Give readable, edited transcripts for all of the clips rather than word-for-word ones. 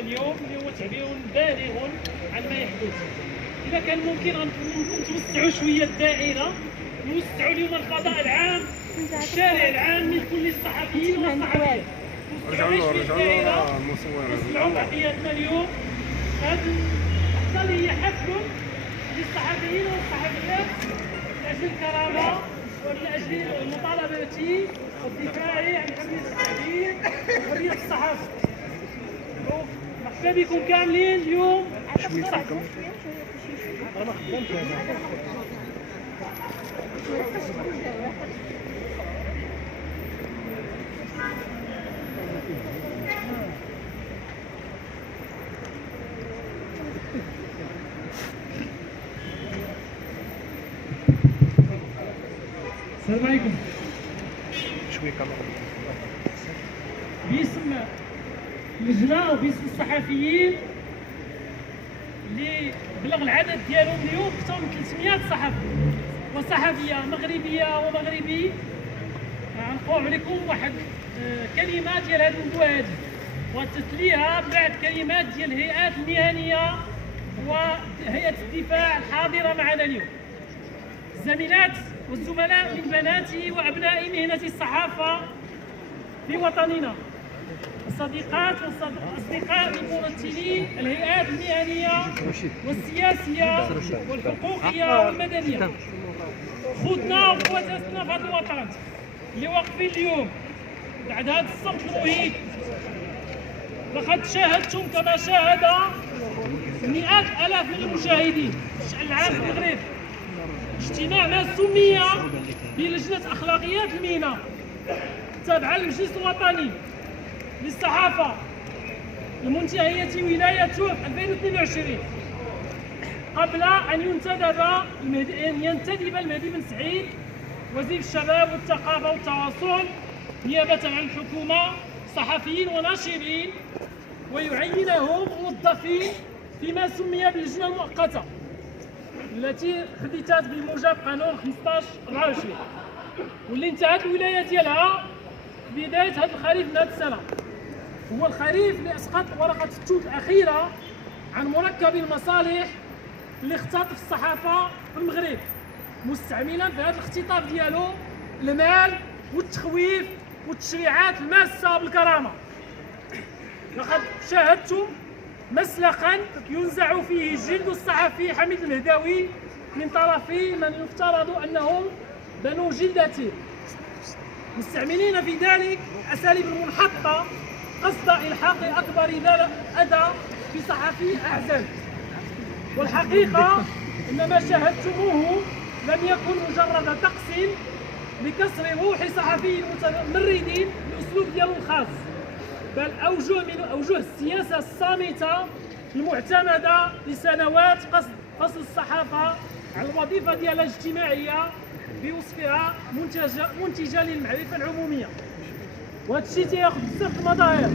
اليوم اللي هو تعبير بالغ عن ما يحدث. إذا كان ممكن توسعوا شوية الدائرة، نوسعوا اليوم الفضاء العام، الشارع العام لكل الصحفيين والصحفيات. رجعوا الدائرة المصور. نسمعوا بعضياتنا اليوم. هذه اللحظة اللي هي حفل للصحفيين والصحفيات لأجل الكرامة ولأجل المطالبة والدفاع عن حرية التعبير وحرية الصحافة. مرحبا بكم كاملين اليوم. السلام عليكم. شويه كاميرا. باسم اللجنة وباسم الصحفيين اللي بلغ العدد ديالهم اليوم أكثر من 300 صحفي وصحفية مغربية ومغربي، غنقول عليكم واحد كلمات ديال هذا المبادئ وتتليها بعد كلمات ديال الهيئات المهنية وهيئة الدفاع الحاضرة معنا اليوم. الزميلات والزملاء من بناتي وأبناء مهنة الصحافة في وطننا، الصديقات والأصدقاء من ممثلي الهيئات المهنية والسياسية والحقوقية والمدنية، خوتنا وخواتاتنا في هذا الوطن اللي واقفين اليوم بعد هذا الصمت المهيب. لقد شاهدتم كما شاهد مئات آلاف من المشاهدين الشأن العام في المغرب اجتماع ما سمي بلجنة أخلاقيات المهنة تابعة للمجلس الوطني للصحافة المنتهية ولايته في 2022 قبل أن ينتدب المهدي بن سعيد وزير الشباب والثقافة والتواصل نيابة عن الحكومة صحفيين وناشرين ويعينهم موظفين فيما سمي باللجنة المؤقتة التي حدثت بموجب قانون 15/24 واللي انتهت الولاية ديالها في بداية هذا الخريف من هذه السنة. هو الخريف اللي أسقط ورقة التوت الأخيرة عن مركب المصالح اللي اختطف الصحافة في المغرب، مستعملا في هذا الاختطاف ديالو المال والتخويف والتشريعات الماسة بالكرامة. لقد شاهدتم مسلخا ينزع فيه جلد الصحفي حميد المهداوي من طرف من يفترض أنهم بنو جلدته، مستعملين في ذلك أساليب منحطة قصد إلحاق أكبر أذى في صحفي أعزل. والحقيقة أن ما شاهدتموه لم يكن مجرد طقس لكسر روح صحفي متمردين بالأسلوب ديالو الخاص، بل أوجه من أوجه السياسة الصامتة المعتمدة لسنوات قصد فصل الصحافة عن الوظيفة ديالها الاجتماعية بوصفها منتجة للمعرفة العمومية. وهذا الشيء تياخذ بزاف المظاهر،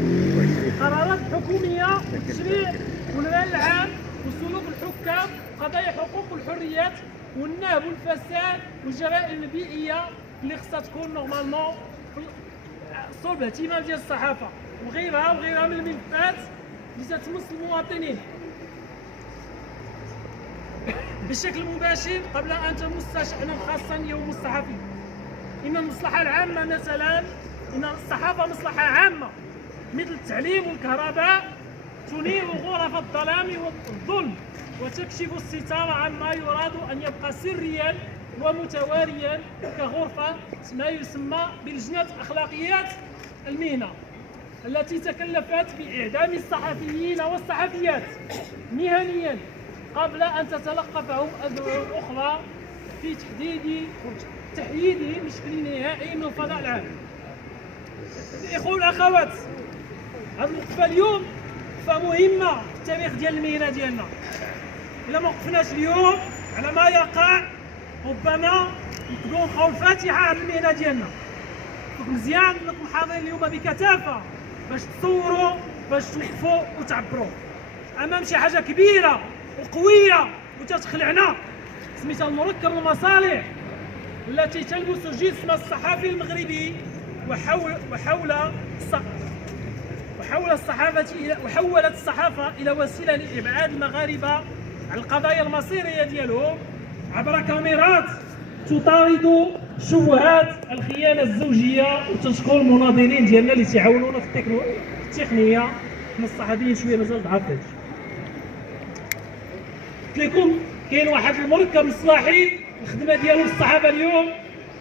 قرارات حكومية والتشريع والمال العام وسلوك الحكام، قضايا حقوق والحريات والنهب والفساد والجرائم البيئية اللي خصها تكون نورمالمون صلب الاهتمام ديال الصحافة وغيرها من الملفات اللي تتمس المواطنين بشكل مباشر قبل أن تمس شأنا خاصا يوم الصحفي. إن المصلحة العامة مثلا، إن الصحافة مصلحة عامة مثل التعليم والكهرباء تنير غرف الظلام والظلم وتكشف الستار عما يراد أن يبقى سريا ومتواريا كغرفة ما يسمى بلجنة أخلاقيات المهنة التي تكلفت بإعدام الصحفيين والصحفيات مهنيا قبل أن تتلقفهم أذرع أخرى في تحييدهم بشكل نهائي من الفضاء العام. الإخوة والأخوات، هذه الوقفة اليوم وقفة مهمة في التاريخ ديال المهنة ديالنا. إلا ما وقفناش اليوم على ما يقع ربما نقدروا نقراو الفاتحة على المهنة ديالنا. مزيان انكم حاضرين اليوم بكثافة باش تصوروا، باش توقفوا وتعبروا امام شي حاجه كبيره وقويه وتتخلعنا سميتها المركب المصالح التي تلبس جسم الصحافي المغربي وحول وحولت الصحافة إلى وسيلة لإبعاد المغاربة عن القضايا المصيرية ديالهم عبر كاميرات تطارد شبهات الخيانة الزوجية. وتنشكر المناضلين ديالنا اللي تيعاونونا في التقنية من الصحفيين شوية مازال ضعاف هادشي. قلت لكم كاين واحد المركب اصلاحي الخدمة ديالو في الصحافة اليوم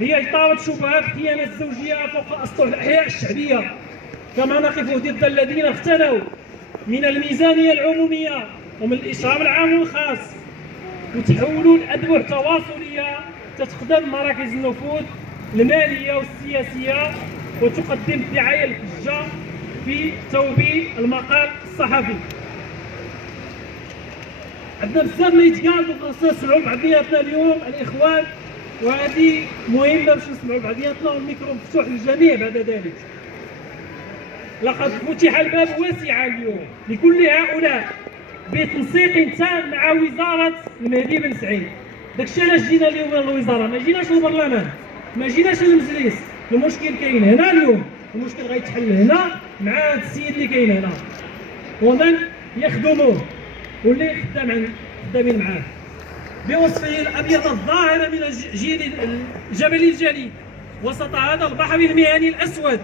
هي إطارة شبهات الخيانة الزوجية فوق أسطح الأحياء الشعبية، كما نقف ضد الذين اختنوا من الميزانية العمومية ومن الإشهار العام والخاص وتحولوا لأذرع تواصلية تخدم مراكز النفوذ المالية والسياسية وتقدم الدعاية الفجة في توبيل المقال الصحفي. عندنا بزاف ما يتقال وخاصنا نسمعوا بعضياتنا اليوم الإخوان، وهذه مهمة باش نسمعوا بعضياتنا والميكرو مفتوح للجميع. بعد ذلك لقد فتح الباب واسعا اليوم لكل هؤلاء بتنسيق تام مع وزارة المهدي بن سعيد. داكشي علاش جينا اليوم للوزارة، ما جيناش للبرلمان، ما جيناش للمجلس. المشكل كاين هنا اليوم، المشكل غيتحل هنا مع هذا السيد اللي كاين هنا ومن يخدموه واللي خدامين معاه بوصفه الابيض الظاهر من الجبل الجليد وسط هذا البحر المهني الاسود،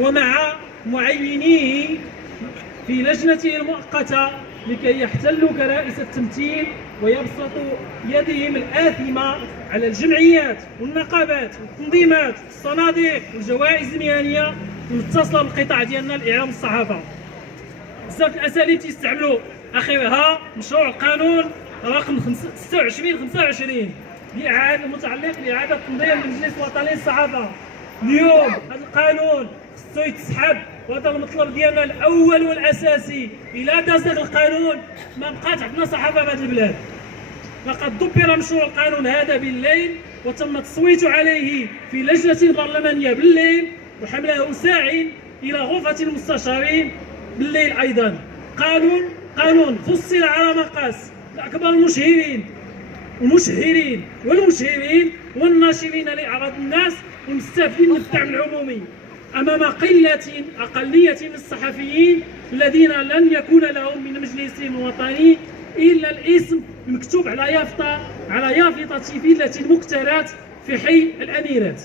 ومع معينيه في لجنته المؤقته لكي يحتلوا كرائس التمثيل ويبسطوا يدهم الآثمة على الجمعيات والنقابات والتنظيمات والصناديق والجوائز المهنية المتصلة بالقطاع ديالنا الإعلام والصحافة. بزاف الأساليب تيستعملوا آخرها مشروع القانون رقم 26/25 المتعلق بإعادة تنظيم المجلس الوطني للصحافة. اليوم هذا القانون خصو يتسحب، وهذا المطلب ديالنا الاول والاساسي. الى داز هذا القانون ما بقات عندنا صحافه في هذه البلاد. لقد دبر مشروع القانون هذا بالليل وتم التصويت عليه في لجنه البرلمانيه بالليل وحمله ساع الى غرفه المستشارين بالليل ايضا. قانون فصل على مقاس اكبر المشهرين والمشهرين والناشرين لاعراض الناس والمستفيدين من الدعم العمومي امام اقليه من الصحفيين الذين لن يكون لهم من مجلسهم الوطني الا الاسم المكتوب على يافطه فيلة المكترات في حي الاميرات.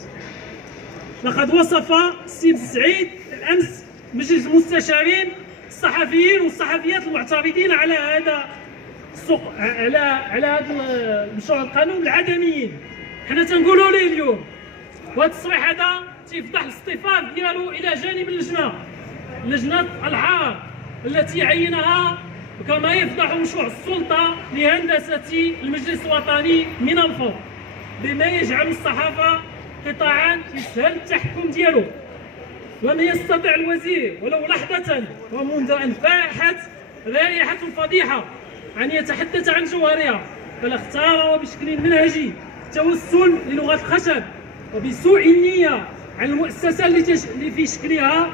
لقد وصف السيد سعيد الامس مجلس المستشارين الصحفيين والصحفيات المعترضين على هذا هذا المشروع القانون العدميين. حنا تنقولوا ليه اليوم، وهذا التصريح هذا تيفضح الاصطفاف ديالو الى جانب لجنه العار التي عينها كما يفضح مشروع السلطه لهندسه المجلس الوطني من الفوق، بما يجعل الصحافه قطاعا يسهل التحكم ديالو. لم يستطع الوزير ولو لحظه ومنذ ان فاحت رائحه الفضيحه ان يتحدث عن جوهرها، بل اختار وبشكل منهجي التوسل للغه الخشب وبسوء النيه عن المؤسسه اللي في شكلها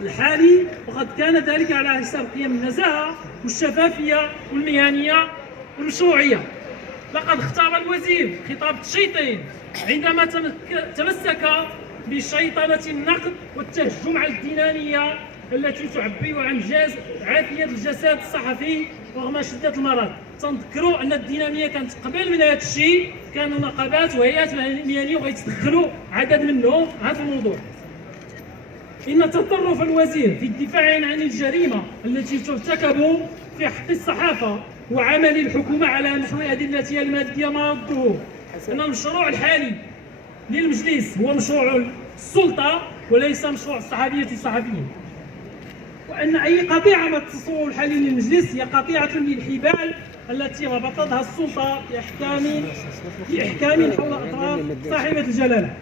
الحالي، وقد كان ذلك على حساب قيم النزاهه والشفافيه والمهنيه والمشروعيه. لقد اختار الوزير خطاب التشيطين عندما تمسك بشيطنه النقد والتهجم على الديناميه التي تعبر عن عافيه الجسد الصحفي رغم شده المرض. تنذكروا ان الديناميه كانت قبل من هذا الشيء كانوا نقابات وهيئات مهنيه وغيتدخلوا عدد منهم هذا الموضوع. ان تطرف الوزير في الدفاع عن الجريمه التي ترتكب في حق الصحافه وعمل الحكومه على نحو ادلتها الماديه مرده ان المشروع الحالي للمجلس هو مشروع السلطه وليس مشروع الصحفيه والصحفيين، وان اي قطيعه من التصور الحالي للمجلس هي قطيعه للحبال التي ربطتها السلطه باحكام حول اطراف صاحبه الجلاله.